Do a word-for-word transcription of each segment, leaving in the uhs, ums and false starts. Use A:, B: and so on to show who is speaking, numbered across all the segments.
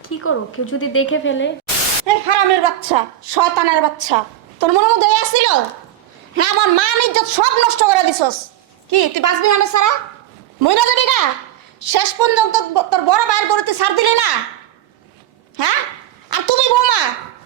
A: কি করো কেউ যদি দেখে ফেলে?
B: এই হারামের বাচ্চা, শয়তানের বাচ্চা, তোর মনের মধ্যে এই আসছিল? হ্যাঁ, আমার মান ইজ্জত সব নষ্ট করে দিছস। কি তুই বাঁচবি না সারা? মইরা যাবি গা? শেষ পর্যন্ত তোর বড় ভাইয়ের বড় তুই ছাড় দিলি না? হ্যাঁ, আর তুমি বৌমা,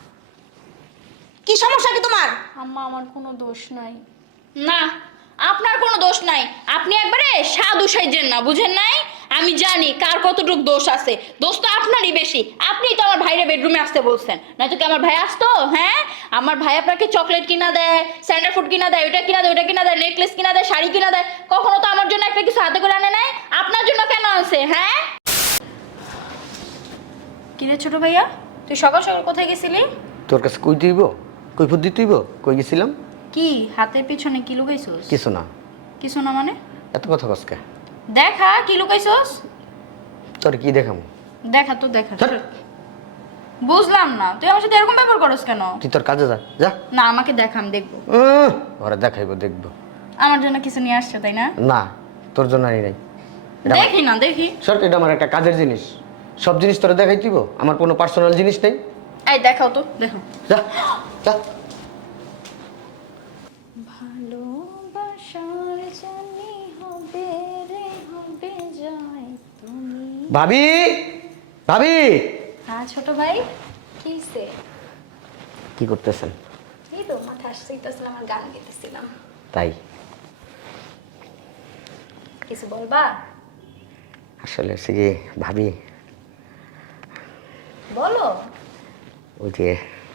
B: কি সমস্যা কি তোমার?
A: আম্মা আমার কোনো দোষ নাই।
C: না, আপনার কোনো দোষ নাই। আপনি একবারে সাধু সাইজেন না, বুঝেন নাই? আমি জানি কার কতটুক দোষ আছে। দোষ তো আপনারই বেশি। আপনিই তো আমার ভাইরে বেডরুমে আসতে বলছেন, নয়তো কি আমার ভাই আসতো? হ্যাঁ, আমার ভাই আপনাকে চকলেট কিনা দেয়, স্যান্ডাল ফুড কিনা দেয়, ওইটা কিনা দেয়, ওইটা কিনা দেয়, নেকলেস কিনা দেয়, শাড়ি কিনা দেয়। কখনো তো আমার জন্য একটা কিছু হাতে করে আনে নাই। আপনার জন্য কেন আছে? হ্যাঁ,
A: কিরে ছোট ভাইয়া, তুই সকাল সকাল কোথায় গেছিলি?
D: তোর কাছে কই দিইব, কই ফুট দিতেইব? কই গেছিলাম?
A: কি হাতের পিছনে কি লুকাইছস?
D: কিছু না।
A: কিছু না মানে?
D: এত কথা কসকা।
A: দেখা কি লুকাইছস।
D: তোর কি দেখাম?
A: দেখা তো দেখা। বুঝলাম না, তুই আমার সাথে এরকম ব্যবহার করস কেন?
D: তুই তোর কাজে যা যা।
A: না, আমাকে দেখাম, দেখবো।
D: উহ, ওরা দেখাইবো দেখবো।
A: আমার জন্য কিছু নিয়ে আসছো তাই না?
D: না, তোর জন্য আনি নাই। এটা আমার-
A: দেখি না দেখি।
D: শোন, এটা আমার একটা কাজের জিনিস। সব জিনিস তোরা দেখাই দিব, আমার কোনো পার্সোনাল জিনিস নেই।
A: এই দেখাও তো, দেখো।
D: যা যা।
A: ভালোবাসার জানি হবে রে হবে জয় তুমি।
D: ভাবি, ভাবি,
A: হ্যাঁ ছোট ভাই, কি হইছে?
D: কি করতেছেন?
A: এই তো মাথা আসতেছিলাম, আমার গান গাইতেছিলাম।
D: তাই
A: কিছু বলবা?
D: আসলে সে কি ভাবি,
A: বলো।
D: ওই যে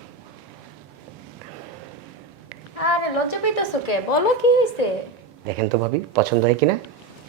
A: আরে লজ্জা পাইতেছো কে? বলো কি হইছে?
D: দেখেন তো ভাবি, পছন্দ হয় কিনা?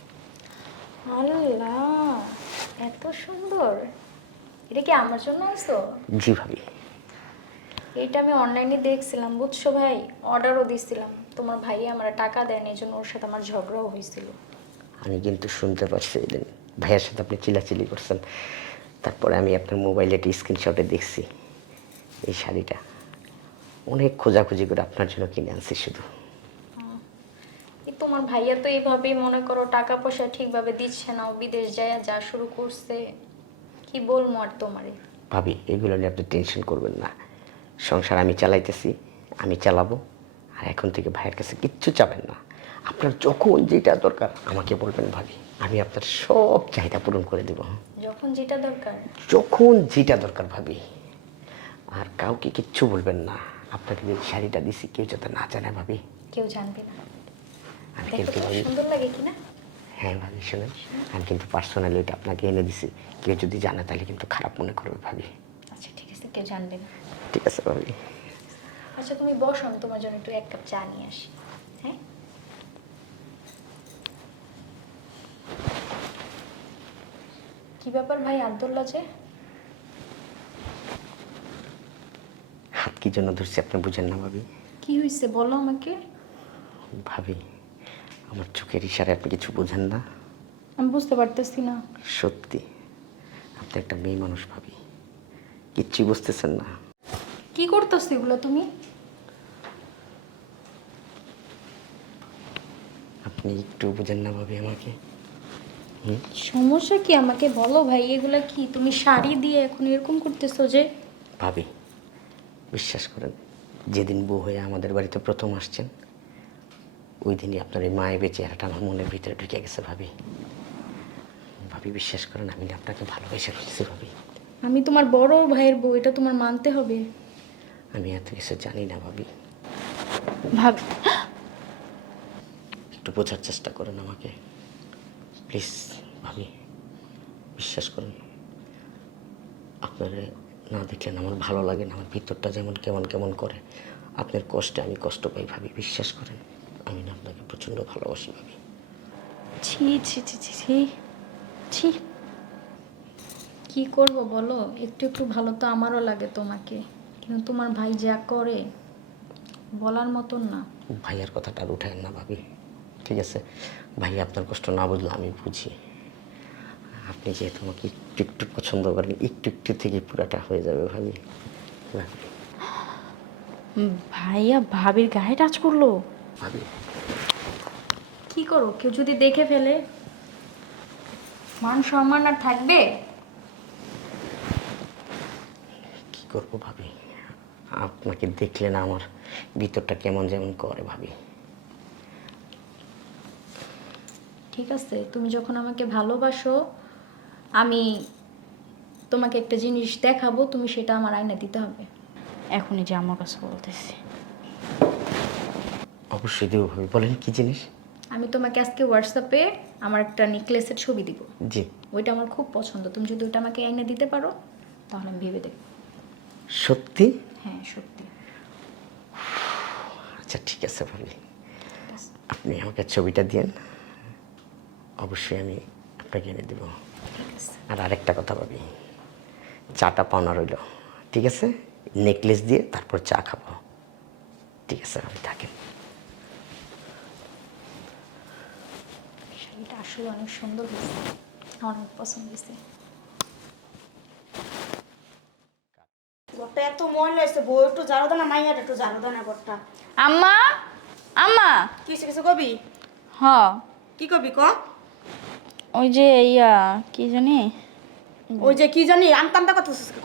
A: আল্লাহ, এত সুন্দর! এটা কি আমার জন্য আনছো?
D: জি ভাবি।
A: এইটা আমি অনলাইনে দেখছিলাম, বুঝছো ভাই, অর্ডারও দিছিলাম। তোমার ভাই আমার টাকা দেয়নি, এই জন্য ওর সাথে আমার ঝগড়াও হয়েছিল।
D: আমি কিন্তু শুনতে পারছি এদিন ভাইয়ের সাথে আপনি চিলাচিলি করছেন। তারপরে আমি আপনার মোবাইলে একটা স্ক্রিনশটে দেখছি এই শাড়িটা। অনেক খোঁজাখুঁজি করে আপনার জন্য কিনে আনছি শুধু।
A: এই তোমার ভাইয়া তো এইভাবেই মনে করো টাকা পয়সা ঠিকভাবে দিচ্ছে না, ও বিদেশ যায় যা শুরু করছে। কি বলবো আর তোমারে।
D: ভাবি, এগুলো নিয়ে আপনি টেনশন করবেন না। সংসার আমি চালাইতেছি, আমি চালাবো। আর এখন থেকে ভাইয়ের কাছে কিচ্ছু চাবেন না। আপনার যখন যেটা দরকার আমাকে বলবেন ভাবি, আমি আপনার সব চাহিদা পূরণ করে দেব।
A: যখন যেটা দরকার।
D: যখন যেটা দরকার ভাবি। আর কাউকে কিচ্ছু বলবেন না, আপনাকে যে শাড়িটা দিছি কেউ যাতে না জানে ভাবি।
A: কেউ জানবে না।
D: আমি
A: দেখো
D: কিন্তু
A: তো
D: ভাবি,
A: সুন্দর লাগে কিনা।
D: হ্যাঁ ভাবি শুনেন, আমি কিন্তু পার্সোনালি এটা আপনাকে এনে দিছি। কেউ যদি জানে তাহলে কিন্তু খারাপ মনে করবে ভাবি।
A: আচ্ছা ঠিক আছে, কেউ জানবে না।
D: ঠিক আছে ভাবি।
A: আচ্ছা তুমি বসো, আমি তোমার জন্য একটু এক কাপ চা নিয়ে আসি। হ্যাঁ, কি ব্যাপার ভাই আব্দুল্লাহ যে?
D: হাত কি জন্য ধরছি আপনি বুঝেন না ভাবি?
A: কি হয়েছে বলো আমাকে।
D: ভাবি, আমার চোখের ইশারায় আপনি কিছু বুঝেন না।
A: আমি বুঝতে পারতেছি না।
D: সত্যি আপনি একটা মেয়ে মানুষ ভাবি, কিচ্ছু বুঝতেছেন না।
A: কি করতেছো এগুলো তুমি?
D: আপনি একটু বুঝেন না ভাবি আমাকে। হুম,
A: সমস্যা কি আমাকে বলো ভাই, এগুলা কি তুমি শাড়ি দিয়ে এখন এরকম করতেছো যে?
D: ভাবি বিশ্বাস করেন, যেদিন বউ হয়ে আমাদের বাড়িতে প্রথম আসছেন ওই দিনই আপনার এই মায়ের চেহারাটা আমার মনের ভিতরে ঢুকে গেছে ভাবি। ভাবি বিশ্বাস করেন, আমি না আপনাকে ভালোবেসে ফেলছি ভাবি।
A: আমি তোমার বড় ভাইয়ের বউ, এটা তোমার মানতে হবে।
D: আমি এত কিছু জানি না ভাবি,
A: ভাব
D: একটু বোঝার চেষ্টা করেন আমাকে প্লিজ ভাবি। বিশ্বাস করুন, আপনারা না দেখলেন আমার ভালো লাগে না, আমার ভিতরটা যেমন কেমন কেমন করে। আপনার কষ্টে আমি কষ্ট পাই ভাবি, বিশ্বাস করেন। আমি না আপনাকে প্রচণ্ড ভালোবাসি ভাবি।
A: ছি ছি ছি ছি ছি ছি। কি করব বলো, একটু একটু ভালো তো আমারও লাগে তোমাকে, কিন্তু তোমার ভাই যা করে বলার মতন না।
D: ভাইয়ার কথাটা আর উঠায় না ভাবি, ঠিক আছে? ভাই আপনার কষ্ট না বুঝলে আমি বুঝি। আপনি যেহেতু আমাকে একটু একটু পছন্দ করেন, একটু একটু থেকে পুরাটা হয়ে যাবে ভাবি। ভাবি,
A: ভাইয়া ভাবির গায়ে টাচ করলো।
D: ভাবি
A: কি করো কেউ যদি দেখে ফেলে? মান সম্মান আর থাকবে?
D: করবো ভাবি, আপনাকে দেখলে না আমার ভিতরটা কেমন যেমন করে ভাবি।
A: ঠিক আছে, তুমি যখন আমাকে ভালোবাসো, আমি তোমাকে একটা জিনিস দেখাবো, তুমি সেটা আমার আয়না দিতে হবে।
C: এখনই যে আমার কাছে বলতেছি।
D: অবশ্যই দেবো ভাবি, বলেন কি জিনিস?
A: আমি তোমাকে আজকে হোয়াটসঅ্যাপে আমার একটা নেকলেসের ছবি দিব,
D: জি।
A: ওইটা আমার খুব পছন্দ। তুমি যদি ওইটা আমাকে আয়না দিতে পারো তাহলে আমি ভেবে দেখব।
D: সত্যি?
A: হ্যাঁ সত্যি।
D: আচ্ছা ঠিক আছে ভাবি, আপনি আমাকে ছবিটা দিন, অবশ্যই আমি আপনাকে এনে দেবো।
A: ঠিক আছে।
D: আর আরেকটা কথা ভাবি, চাটা পাওনা রইল, ঠিক আছে? নেকলেস দিয়ে তারপর চা খাবো, ঠিক আছে ভাবি, থাকেন।
A: শাড়িটা আসলে অনেক সুন্দর হয়েছে, আমার অনেক পছন্দ হয়েছে।
B: ঘরটা এত ময়লা হয়েছে, বউ একটু ঝাড়ু দাও না, মাইয়ার একটু ঝাড়ু দাও না ঘরটা।
C: আম্মা, আম্মা।
B: কিছু কিছু কবি?
C: হ,
B: কি কবি ক?
C: ওই যে ইয়া কি জানি,
B: ওই যে কি জানি আমতামটা কত ক?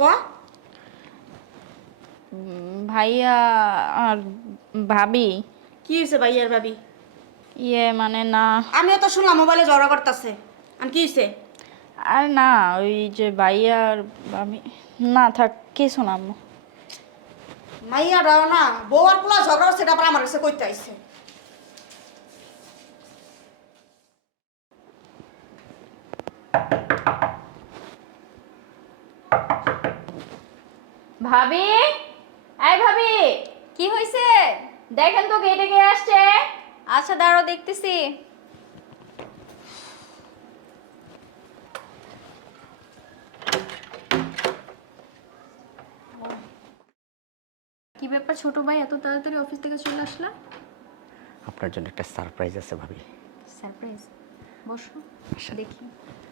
C: উম, ভাইয়া আর ভাবি।
B: কি হয়েছে ভাইয়ার ভাবি?
C: ইয়ে মানে না,
B: আমিও তো শুনলাম মোবাইলে ঝগড়া করতেছে। আর কি হয়েছে?
C: আর না ওই যে ভাইয়া আর ভাবি, না থাক কিছু না আম্মু।
B: মাইয়াটাও না বউ আর পোলা ঝগড়া করছে, এটা আবার আমার কাছে কইতে আইছে।
C: ভাবি, এই ভাবি,
E: কি হয়েছে?
C: দেখেন তো গেটে কে আসছে।
E: আচ্ছা দাঁড়াও, দেখতেছি।
A: কি ব্যাপার ছোট ভাই, এত তাড়াতাড়ি অফিস থেকে চলে আসলা?
D: আপনার জন্য একটা সারপ্রাইজ আছে ভাবি।
A: সারপ্রাইজ? বসো
D: আসেন।
A: দেখি।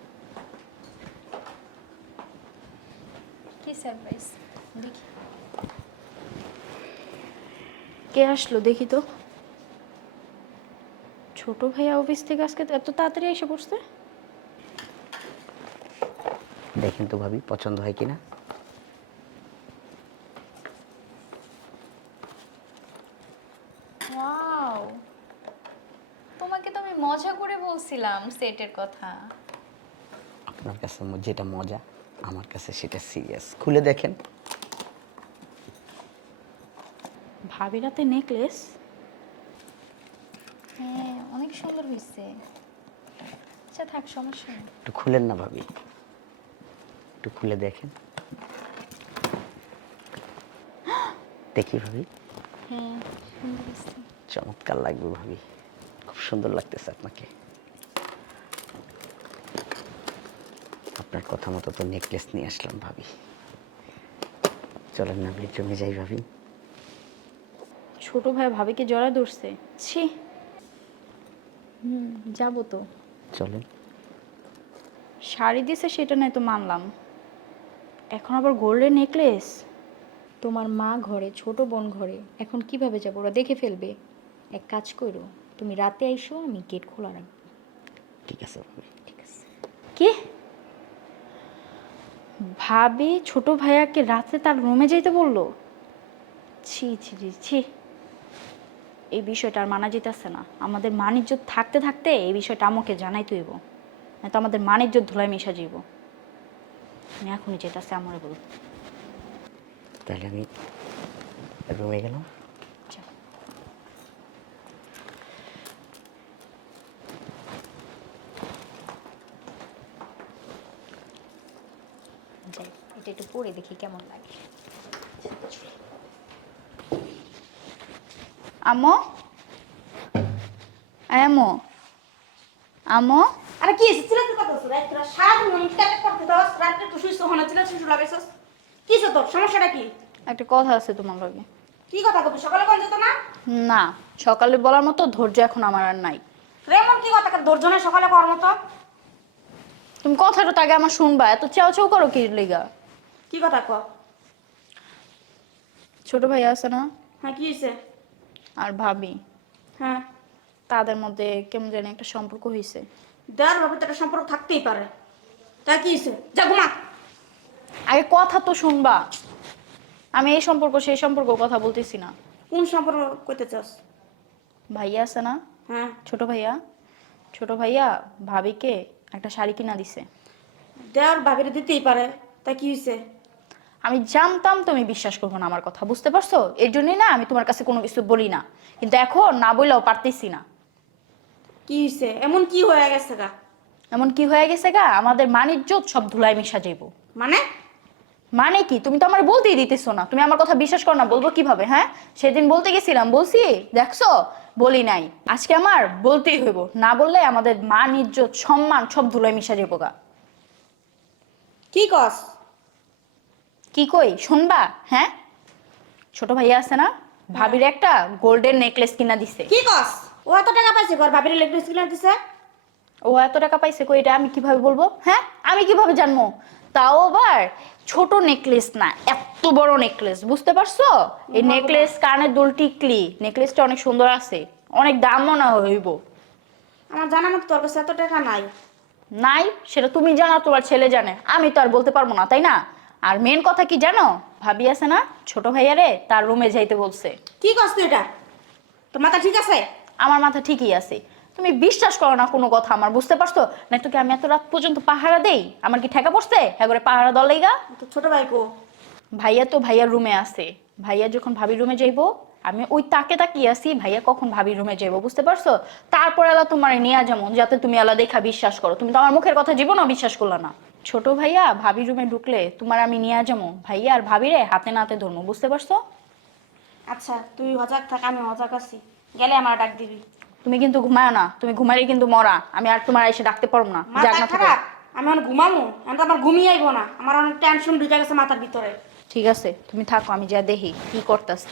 E: কি সারপ্রাইজ?
A: দেখি।
C: কে আসলো দেখি তো। ছোট ভাইয়া অফিস থেকে আজকে এত তাড়াতাড়ি এসে পড়ছে।
D: দেখেন তো ভাবি, পছন্দ হয় কিনা।
E: ওয়াও, তোমাকে তো আমি মজা করে বলছিলাম সেটের কথা।
D: আপনার কাছে ম- যেটা মজা, আমার কাছে সেটা সিরিয়াস। খুলে দেখেন।
C: ভাবির হাতে নেকলেস।
E: হ্যাঁ অনেক সুন্দর হয়েছে। আচ্ছা থাক, সমস্যা নেই।
D: একটু খুলেন না ভাবি, একটু খুলে দেখেন। দেখি ভাবি,
E: হ্যাঁ সুন্দর হয়েছে।
D: চমৎকার লাগবে ভাবি, খুব সুন্দর লাগতেছে আপনাকে। আপনার কথা মতো তো নেকলেস নিয়ে আসলাম ভাবি। চলেন না বেডরুমে যাই ভাবি।
C: ছোট ভাই ভাবিকে জড়া ধরছে, ছি।
A: হুম, যাবো তো।
D: চলেন।
C: শাড়ি দিছে সেটা নাই তো মানলাম, এখন আবার গোল্ডের নেকলেস।
A: তোমার মা ঘরে, ছোট বোন ঘরে, এখন কিভাবে যাবো? ওরা দেখে ফেলবে। এক কাজ করো, তুমি রাতে আইসো, আমি গেট খোলা রাখবো।
D: ঠিক আছে ভাবি।
A: ঠিক আছে।
C: কি ভাবি ছোট ভাইয়াকে রাতে তার রুমে যেতে বললো? ছি ছি ছি ছি, এই বিষয়টা আর মানা যেতেছে না। আমাদের মান ইজ্জত থাকতে থাকতে এই বিষয়টা আমাকে জানাই তুইব, না তো আমাদের মান ইজ্জত ধুলাই মিশা যাইব। আমি এখনই যেতেছে আমারে বল।
D: তাহলে আমি রুমে গেলাম।
C: যা।
A: যাই, এটা একটু পরে দেখি কেমন লাগে।
C: আমো, আমো, আমো।
B: আরে কি হয়েছে? চিল্লাচিল্লি করতেছ? রাত্রে সারাদিন মনে টাকা করতে দাও, রাত্রে একটু শুইছো, হনে চিল্লাচিল্লি লাগাইছস। কি হয়েছে তোর? সমস্যাটা কি?
C: একটা কথা আছে তোমার লগে।
B: কি কথা কবি? সকালে কোন যেত না?
C: না, সকালে বলার মতো ধৈর্য এখন আমার আর নাই।
B: রেমন কি কথা? ধৈর্য নেই সকালে করার মতো?
C: তুমি কথাটা তো আগে আমার শুনবা, এত চাও চাও করো কি লেগা?
B: কি কথা ক?
C: ছোট ভাই আছে না,
B: হ্যাঁ কি হয়েছে?
C: আর ভাবি,
B: হ্যাঁ
C: তাদের মধ্যে কেমন জানি একটা সম্পর্ক হয়েছে।
B: দেওয়ার ভাবে তো একটা সম্পর্ক থাকতেই পারে। তা কি হয়েছে? যা ঘুমা।
C: আগে কথা তো শুনবা। আমি এই সম্পর্ক সেই সম্পর্ক কথা বলতেছি না।
B: কোন সম্পর্ক করতে চাস?
C: ভাইয়া আছে না,
B: হ্যাঁ,
C: ছোট ভাইয়া, ছোট ভাইয়া ভাবিকে একটা শাড়ি কিনা দিছে।
B: দেওয়ার ভাবিরে দিতেই পারে, তা কি হয়েছে?
C: আমি জানতাম তুমি বিশ্বাস করবো না আমার কথা, বুঝতে পারছো? এর জন্যই না আমি তোমার কাছে কোনো কিছু বলি না, কিন্তু এখন না বললেও পারতেছি না।
B: কি হয়েছে? এমন কি হয়ে গেছে গা?
C: এমন কি হয়ে গেছে গা, আমাদের মানিজ্জত সব ধুলাই মিশা যাইব।
B: মানে?
C: মানে কি? তুমি তো আমার বলতেই দিতেছো না, তুমি আমার কথা বিশ্বাস করো না, বলবো কিভাবে? হ্যাঁ, সেদিন বলতে গেছিলাম, বলছি দেখছো? বলি নাই, আজকে আমার বলতেই হইব, না বললে আমাদের মান ইজ্জত সম্মান সব ধুলাই মিশা যাবো গা।
B: কি কস?
C: কি কই শুনবা? হ্যাঁ, ছোট ভাইয়া আছে না, ভাবির একটা গোল্ডেন নেকলেস কিনা দিছে।
B: কি কস? ও এত টাকা পাইছে ঘর ভাবির ইলেকট্রিক কিনে দিছে?
C: ও এত টাকা পাইছে কই, এটা আমি কিভাবে বলবো? হ্যাঁ, আমি কিভাবে জানবো? তাও আবার ছোট নেকলেস না, এত বড় নেকলেস, বুঝতে পারছো? এই নেকলেস, কানের দুল, টিকলি, নেকলেসটা অনেক সুন্দর আছে, অনেক দামও না হইব।
B: আমার জানা মতো তোর কাছে এত টাকা নাই।
C: নাই, সেটা তুমি জানো, তোমার ছেলে জানে, আমি তো আর বলতে পারবো না, তাই না? আর মেন কথা কি জানো, ভাবি আছে না, ছোট ভাইয়ারে তার রুমে যাইতে বলছে।
B: কি কস তুই এটা? তোর মাথা ঠিক আছে?
C: আমার মাথা ঠিকই আছে, তুমি বিশ্বাস করো না কোনো কথা আমার, বুঝতে পারছো? না তোকে আমি এত রাত পর্যন্ত পাহারা দেই, আমার কি ঠেকা পড়ছে হ্যাঁ করে পাহারা দলেই গা?
B: তোর ছোট ভাই কো?
C: ভাইয়া তো ভাইয়ার রুমে আছে, ভাইয়া যখন ভাবির রুমে যাইবো আমি ওই তাকে তাকিয়ে আছি, ভাইয়া কখন ভাবির রুমে যাইবো, বুঝতে পারছো? তারপর এলা তোমার নিয়ে যেমন, যাতে তুমি এলা দেখা বিশ্বাস করো, তুমি তো আমার মুখের কথা জীবনও বিশ্বাস করলা না। ছোট ভাইয়া ভাবির রুমে ঢুকলে তোমার আমি নিয়ে যাবো, ভাইয়া আর ভাবিরে হাতে নাতে ধরবো, বুঝতে পারছো?
B: আচ্ছা, তুই হজাক থাক, আমি হজাক আছি, গেলে আমার ডাক দিবি।
C: তুমি কিন্তু ঘুমায় না, তুমি ঘুমাইলে কিন্তু মরা, আমি আর তোমার এসে ডাকতে পারবো না,
B: মাথা
C: জাগ না থাকো।
B: খারাপ? আমি এখন ঘুমামু, এখন তো আমার ঘুমিয়ে আইবো না, আমার অনেক টেনশন ঢুকে গেছে মাথার ভিতরে।
C: ঠিক আছে তুমি থাকো, আমি যা দেখি কি করতেছে।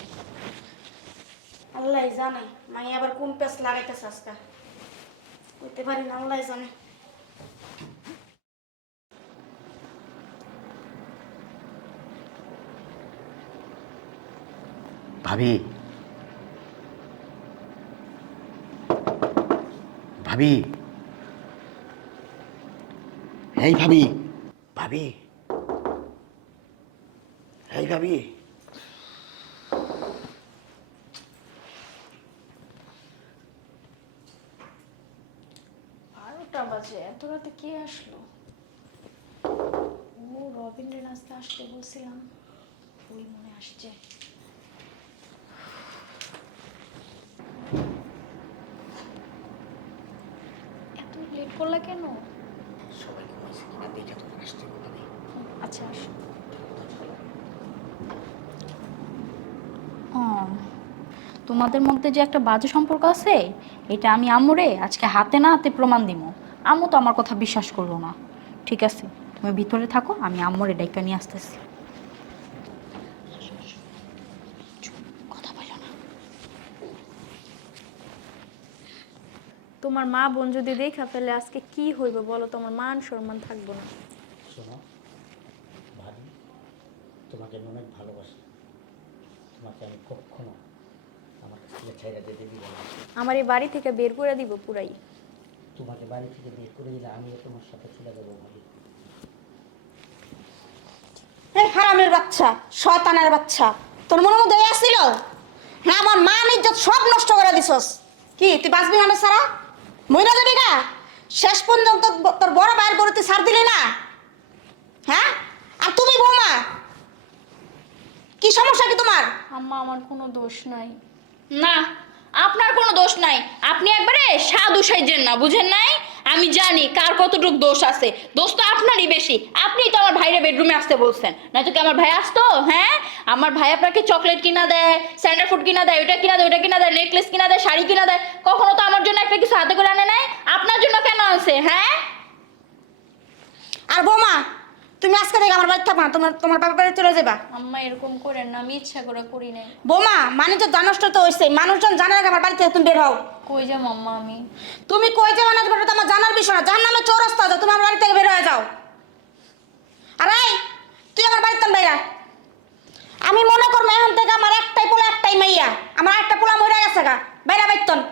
B: আল্লাহ জানে মাই আবার কোন পেস লাগাইতেছে আজকে, বুঝতে পারি না, আল্লাহ জানে।
D: ভাবি, ভাবি, এই ভাবি, ভাবি, এই ভাবি।
A: বারোটা বাজে, এত রাতে কে আসলো? ও রবিনের নাচতে আসতে বলছিলাম, ওই মনে আসছে। এত লেট করলা কেন?
D: সবাই ঘুমাইছে কিনা দেখে তোমার আসতে হবে ভাবি।
A: আচ্ছা আসো।
C: ও, তোমাদের মধ্যে যে একটা বাজে সম্পর্ক আছে, এটা আমি আম্মুরে আজকে হাতে না হাতে প্রমাণ দিব। আম্মু তো আমার কথা বিশ্বাস করলো না। ঠিক আছে, তুমি ভিতরে থাকো, আমি আম্মুরে ডাইকা নিয়ে আসতেছি। কথা বলো না।
A: তোমার মা বোন যদি দেখা ফেলে আজকে কি হইবে বলো? তোমার মান সম্মান থাকবো না।
F: শোনো ভাবি, তোমাকে আমি অনেক ভালোবাসি, তোমাকে আমি কখনো আমার কাছ থেকে ছেড়ে যেতে দিব না।
A: আমার এই বাড়ি থেকে বের করে দিব পুরাই।
F: তোমাকে বাড়ি থেকে বের করে দিলে আমিও তোমার সাথে চলে যাবো ভাবি।
B: এই হারামের বাচ্চা, শয়তানের বাচ্চা, তোর মনের মধ্যে এই আসছিল? হ্যাঁ, আমার মান ইজ্জত সব নষ্ট করে দিছস। কি তুই বাঁচবি না সারা? মইরা যাবি গা? শেষ পর্যন্ত তোর বড় ভাইয়ের বড় তুই ছাড় দিলি না? হ্যাঁ, আর তুমি বৌমা, কি সমস্যা কি তোমার?
A: আম্মা আমার কোনো দোষ নাই।
C: না, আপনার কোনো দোষ নাই, আপনি একবারে সাধু সাইজেন না, বুঝেন নাই? আমি জানি কার কতটুক দোষ আছে, দোষ তো আপনারই বেশি, আপনিই তো আমার ভাইরে বেডরুমে আসতে বলছেন, নয়তো কি আমার ভাই আসতো? হ্যাঁ, আমার ভাই আপনাকে চকলেট কিনা দেয়, স্যান্ডার ফুড কিনা দেয়, ওইটা কিনা দেয়, ওইটা কিনা দেয়, নেকলেস কিনা দেয়, শাড়ি কিনা দেয়, কখনো তো আমার জন্য একটা কিছু হাতে করে আনে নাই, আপনার জন্য কেন আনছে? হ্যাঁ,
B: আর বৌমা, তুমি আজকে থেকে আমার বাড়ি থাকবা না, তোমার তোমার বাবার বাড়ি চলে যাবা।
A: আম্মা এরকম করেন না, আমি ইচ্ছা করে করি নাই।
B: বৌমা, মানে তো জানষ্ট তো হয়েছে, মানুষজন জানে না আমার বাড়ি থেকে তুমি বের হও।
A: কই যাবো আম্মা আমি?
B: তুমি কই যাবে না যাবে তো আমার জানার বিষয় না, যার নামে চৌরাস্তা যাও, তুমি আমার বাড়ি থেকে বের হয়ে যাও। আরে তুই আমার বাড়িতে বাইরা, আমি মনে করবো এখন থেকে আমার একটাই পোলা একটাই মাইয়া, আমার একটা পোলা মরে গেছে গা, বাইরা বাইতন।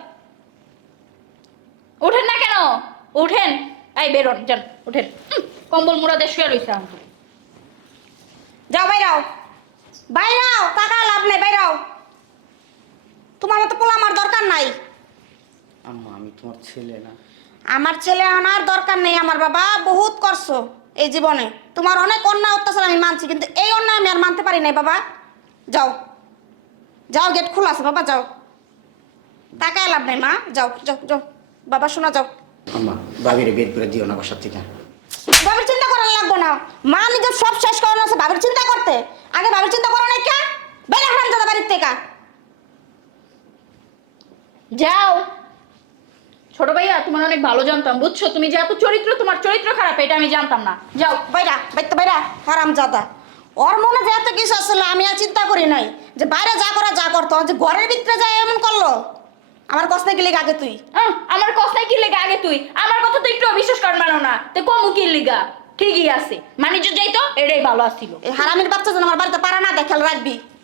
C: উঠেন না কেন? উঠেন, এই বেরোন, যান উঠেন। হুম, কম্বল মোড়া দিয়ে শুয়ে রইছে আমি।
B: যাও বাইরাও। বাইরাও, টাকা লাভ নেই, বাইরাও। তোমার মতো পোলা আমার দরকার নাই।
F: আম্মা আমি তোমার ছেলে না।
B: আমার ছেলে আনার দরকার নেই আমার বাবা, বহুত করছো এই জীবনে। তোমার অনেক অন্যায় অত্যাচার আমি মানছি, কিন্তু এই অন্যায় আমি আর মানতে পারি নাই বাবা। যাও যাও, গেট খোলা আছে বাবা, যাও। টাকায় লাভ নেই মা, যাও যাও যাও বাবা, শোনা যাও।
F: আম্মা ভাবিরে বের করে দিও না বাসার থেকে।
B: ভাবির চিন্তা করার লাগবো না, মা নিজের সব শেষ করানো আছে ভাবির চিন্তা করতে। আগে ভাবির চিন্তা করো নাই কে? বেড়ে হারাম দাদা বাড়ির থেকে।
C: যাও। ছোট ভাইয়া তোমার অনেক ভালো জানতাম, বুঝছো? তুমি যে এত চরিত্র, তোমার চরিত্র খারাপ এটা আমি জানতাম না। যাও।
B: বাইরা বাইতে বাইরা, হারাম জাদা। ওর মনে যে এত কিছু আসলে আমি আর চিন্তা করি নাই, যে বাইরে যা করা যা করতো, যে ঘরের ভিতরে যায় এমন করলো। আমার কষ্ট গেলে আগে তুই
C: আহ, আমার কথাই কি লেগে আগে তুই? আমার কথা তো একটু অবিশ্বাস কর মানো না, তো কমু কি লিগা? ঠিকই আছে, মানিজ্য যাইতো এটাই ভালো আসছিল।
B: এই হারামির বাচ্চা যেন আমার বাড়িতে পারা না দেয়, খেয়াল রাখবি।